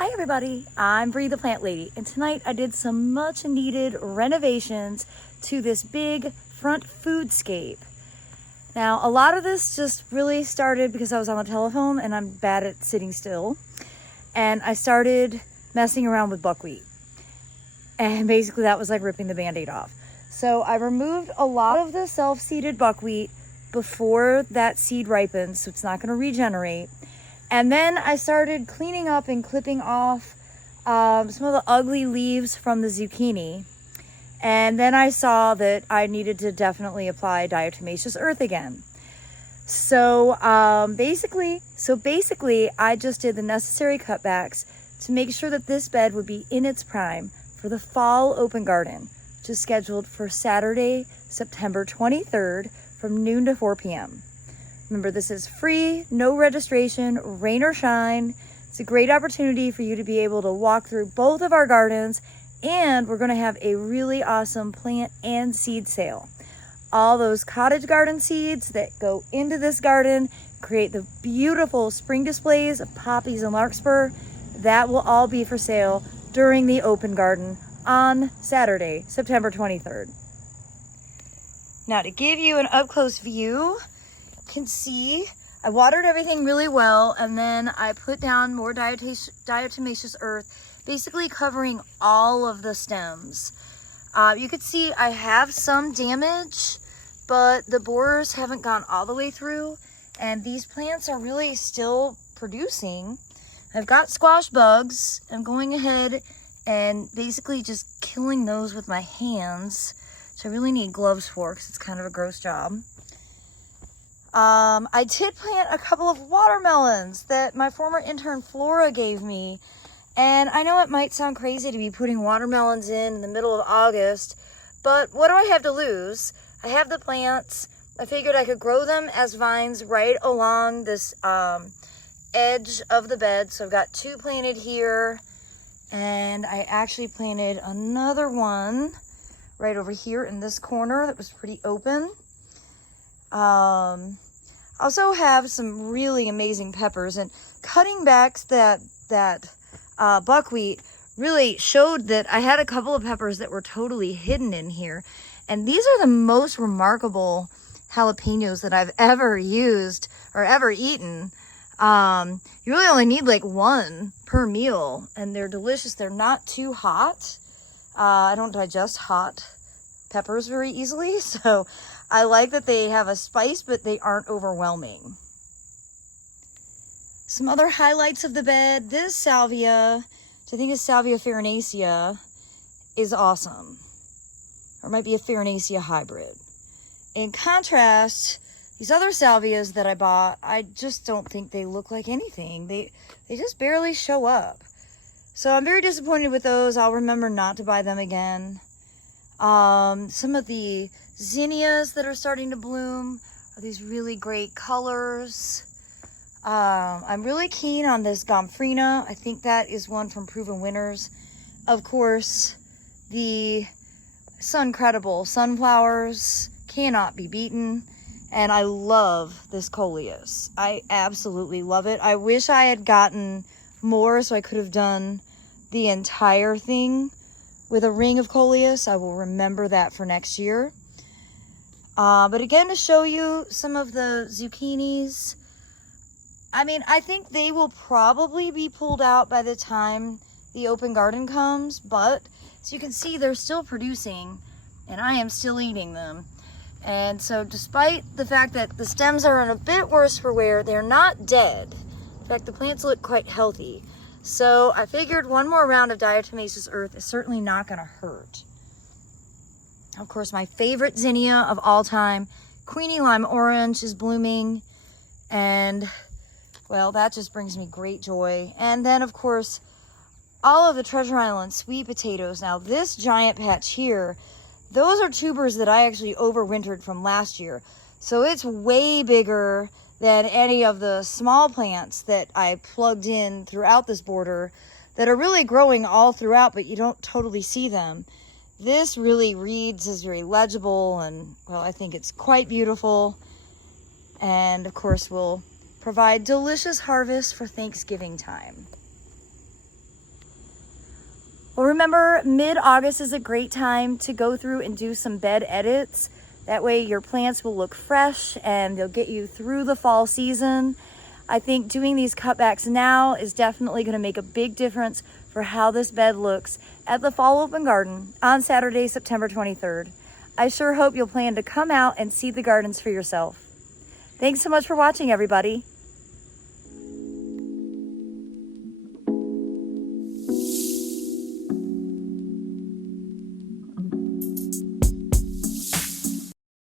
Hi everybody, I'm Bree the Plant Lady, and tonight I did some much needed renovations to this big front foodscape. Now, a lot of this just really started because I was on the telephone and I'm bad at sitting still. And I started messing around with buckwheat. And basically that was like ripping the Band-Aid off. So I removed a lot of the self-seeded buckwheat before that seed ripens, so it's not going to regenerate. And then I started cleaning up and clipping off some of the ugly leaves from the zucchini. And then I saw that I needed to definitely apply diatomaceous earth again. So basically, I just did the necessary cutbacks to make sure that this bed would be in its prime for the fall open garden, which is scheduled for Saturday, September 23rd from noon to 4 p.m. Remember, this is free, no registration, rain or shine. It's a great opportunity for you to be able to walk through both of our gardens, and we're going to have a really awesome plant and seed sale. All those cottage garden seeds that go into this garden create the beautiful spring displays of poppies and larkspur. That will all be for sale during the open garden on Saturday, September 23rd. Now, to give you an up-close view, can see I watered everything really well, and then I put down more diatomaceous earth, basically covering all of the stems. You can see I have some damage, but the borers haven't gone all the way through, and these plants are really still producing. I've got squash bugs. I'm going ahead and basically just killing those with my hands, which I really need gloves for because it's kind of a gross job. I did plant a couple of watermelons that my former intern Flora gave me. And I know it might sound crazy to be putting watermelons in the middle of August, but what do I have to lose? I have the plants. I figured I could grow them as vines right along this edge of the bed. So I've got two planted here, and I actually planted another one right over here in this corner that was pretty open. Also have some really amazing peppers, and cutting back that buckwheat really showed that I had a couple of peppers that were totally hidden in here. And these are the most remarkable jalapenos that I've ever used or ever eaten. You really only need like one per meal, and they're delicious. They're not too hot. I don't digest hot peppers very easily, so I like that they have a spice, but they aren't overwhelming. Some other highlights of the bed. This salvia, which I think is Salvia farinaceae, is awesome. Or it might be a farinaceae hybrid. In contrast, these other salvias that I bought, I just don't think they look like anything. They just barely show up. So I'm very disappointed with those. I'll remember not to buy them again. Some of the zinnias that are starting to bloom are these really great colors. I'm really keen on this Gomphrena. I think that is one from Proven Winners. Of course, the Suncredible sunflowers cannot be beaten. And I love this coleus. I absolutely love it. I wish I had gotten more so I could have done the entire thing with a ring of coleus. I will remember that for next year. But again, to show you some of the zucchinis, I mean, I think they will probably be pulled out by the time the open garden comes, but as you can see, they're still producing, and I am still eating them. And so despite the fact that the stems are in a bit worse for wear, they're not dead. In fact, the plants look quite healthy. So I figured one more round of diatomaceous earth is certainly not going to hurt. Of course, my favorite zinnia of all time, Queenie Lime Orange, is blooming. And, well, that just brings me great joy. And then, of course, all of the Treasure Island sweet potatoes. Now, this giant patch here, those are tubers that I actually overwintered from last year. So it's way bigger than any of the small plants that I plugged in throughout this border that are really growing all throughout, but you don't totally see them. This really reads as very legible, and, well, I think it's quite beautiful. And, of course, will provide delicious harvest for Thanksgiving time. Well, remember, mid-August is a great time to go through and do some bed edits. That way your plants will look fresh and they'll get you through the fall season. I think doing these cutbacks now is definitely going to make a big difference for how this bed looks at the Fall Open Garden on Saturday, September 23rd. I sure hope you'll plan to come out and see the gardens for yourself. Thanks so much for watching, everybody.